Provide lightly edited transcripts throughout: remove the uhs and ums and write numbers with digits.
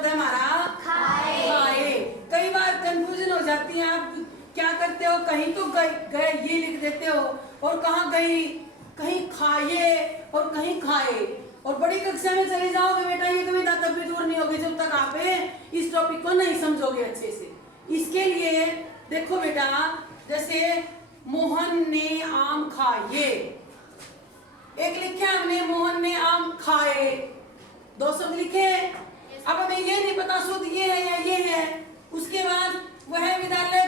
शब्द है हमारा खाए। कई बार कंफ्यूजन हो जाती है, आप क्या करते हो, कहीं तो गए ये लिख देते हो और कहाँ गई, कहीं खाए और कहीं खाए। और बड़ी कक्षा में चले जाओगे बेटा, ये कविता तब भी दूर नहीं होगी जब तक आप इस टॉपिक को नहीं समझोगे अच्छे से। इसके लिए देखो बेटा, जैसे मोहन ने आम खाए, एक लिखे हमने मोहन ने आम खाए, दो शब्द लिखे। अब हमें ये नहीं पता शुद्ध ये है या ये है। उसके बाद वह विद्यालय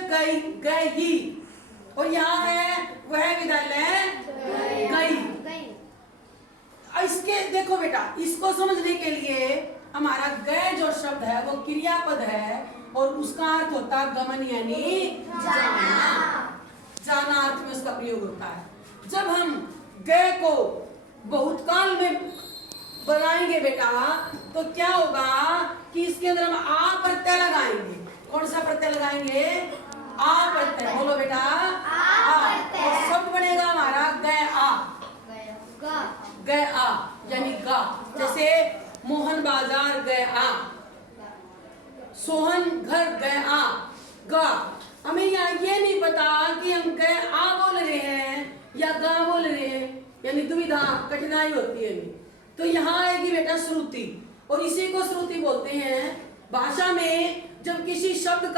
गई, और यहाँ है वह विद्यालय गई। इसके देखो बेटा, इसको समझने के लिए हमारा गए जो शब्द है वो क्रियापद है और उसका अर्थ होता है गमन यानी जाना। जाना अर्थ में उसका प्रयोग होता है। जब हम गए को बहुतकाल में बनाएंगे बेटा तो क्या होगा कि इसके अंदर हम आ प्रत्यय लगाएंगे। कौन सा प्रत्यय लगाएंगे? आ प्रत्यय। बोलो बेटा, आ। और शब्द बनेगा हमारा गया, यानी गा। जैसे मोहन बाजार गया, सोहन घर गया, गा। हमें यहाँ ये नहीं पता कि हम गया बोल रहे हैं या गा बोल रहे हैं, यानी दुविधा कठिनाई होती है। तो यहाँ आएगी बेटा श्रुति, और इसी को श्रुति बोलते हैं भाषा में। जब किसी शब्द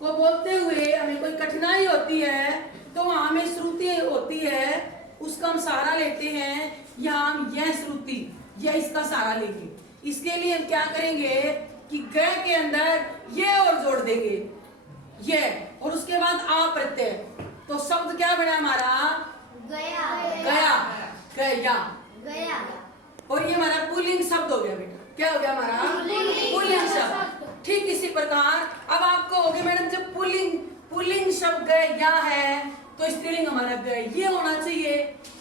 को बोलते हुए हमें कोई कठिनाई होती है तो वहां में श्रुति होती है, उसका हम सहारा लेते हैं। यहाँ हम यह श्रुति या इसका सहारा लेंगे। इसके लिए हम क्या करेंगे कि गए के अंदर ये और जोड़ देंगे, ये, और उसके बाद आ प्रत्यय। तो शब्द क्या बना हमारा? गया। और ये हमारा पुल्लिंग शब्द हो गया बेटा। क्या हो गया हमारा? पुल्लिंग शब्द। ठीक इसी प्रकार अब आपको हो गया मैडम, जब पुल्लिंग शब्द गया है तो स्त्रीलिंग हमारा गए ये होना चाहिए,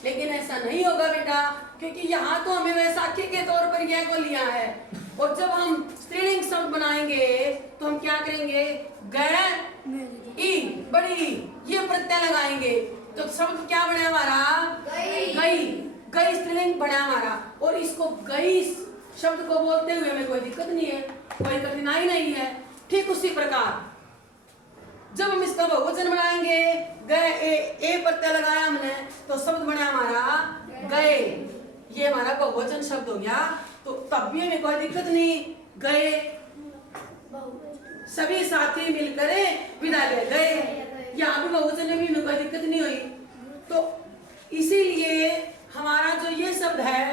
लेकिन ऐसा नहीं होगा बेटा, क्योंकि यहाँ तो हमें वैसाखी के तौर पर यह को लिया है। और जब हम स्त्रीलिंग शब्द बनाएंगे तो हम क्या करेंगे? गए बड़ी ये प्रत्यय लगाएंगे तो शब्द क्या बने हमारा? गई स्त्रीलिंग बना हमारा। और इसको गई शब्द को बोलते हुए हमें कोई दिक्कत नहीं है, कोई कठिनाई नहीं है। ठीक उसी प्रकार जब हम इसका बहुवचन बनाएंगे, गए ए प्रत्यय लगाया हमने तो शब्द बना हमारा गए, ये हमारा बहुवचन शब्द हो गया। तो तब भी हमें कोई दिक्कत नहीं, गए सभी साथी मिलकर विद्यालय गए, यहाँ भी बहुवचन में भी हमें कोई दिक्कत नहीं हुई। तो इसीलिए हमारा जो ये शब्द है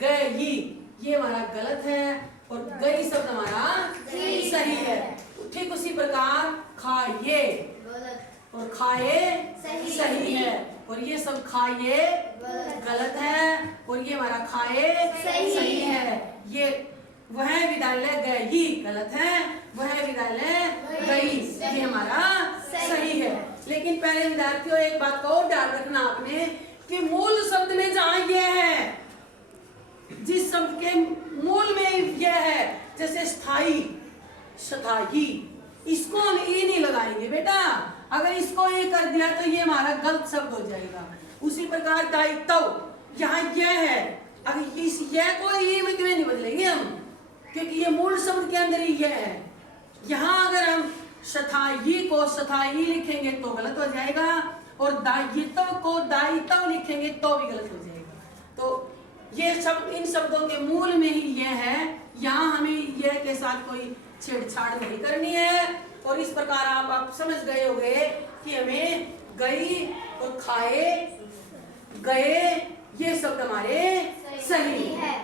गई, ये हमारा गलत है और गई शब्द हमारा सही है। ठीक उसी प्रकार खाए और खाए सही है, और ये सब खाए गलत है और ये हमारा खाए सही है। ये वह विद्यालय गई गलत है, वह विद्यालय गई ये हमारा सही है। लेकिन पहले विद्यार्थियों एक बात का और ध्यान रखना आपने कि मूल शब्द में जहाँ ये है, जिस शब्द के मूल में यह है, जैसे स्थाई स्थाई, इसको हम ई नहीं लगाएंगे बेटा। अगर इसको ये कर दिया तो ये हमारा गलत शब्द हो जाएगा। उसी प्रकार दायित्व, यहाँ यह है, अगर इस यह को ई में नहीं बदलेंगे हम, क्योंकि ये मूल शब्द के अंदर ही यह है। यहाँ अगर हम शथाई को शथाई लिखेंगे तो गलत हो जाएगा, और दायित्व को दायित्व लिखेंगे तो भी गलत हो जाएगा। तो ये शब्द इन शब्दों के मूल में ही यह है, यहाँ हमें यह के साथ कोई छेड़छाड़ नहीं करनी है। और इस प्रकार आप समझ गए होंगे कि हमें गई और खाए गए ये शब्द हमारे सही है।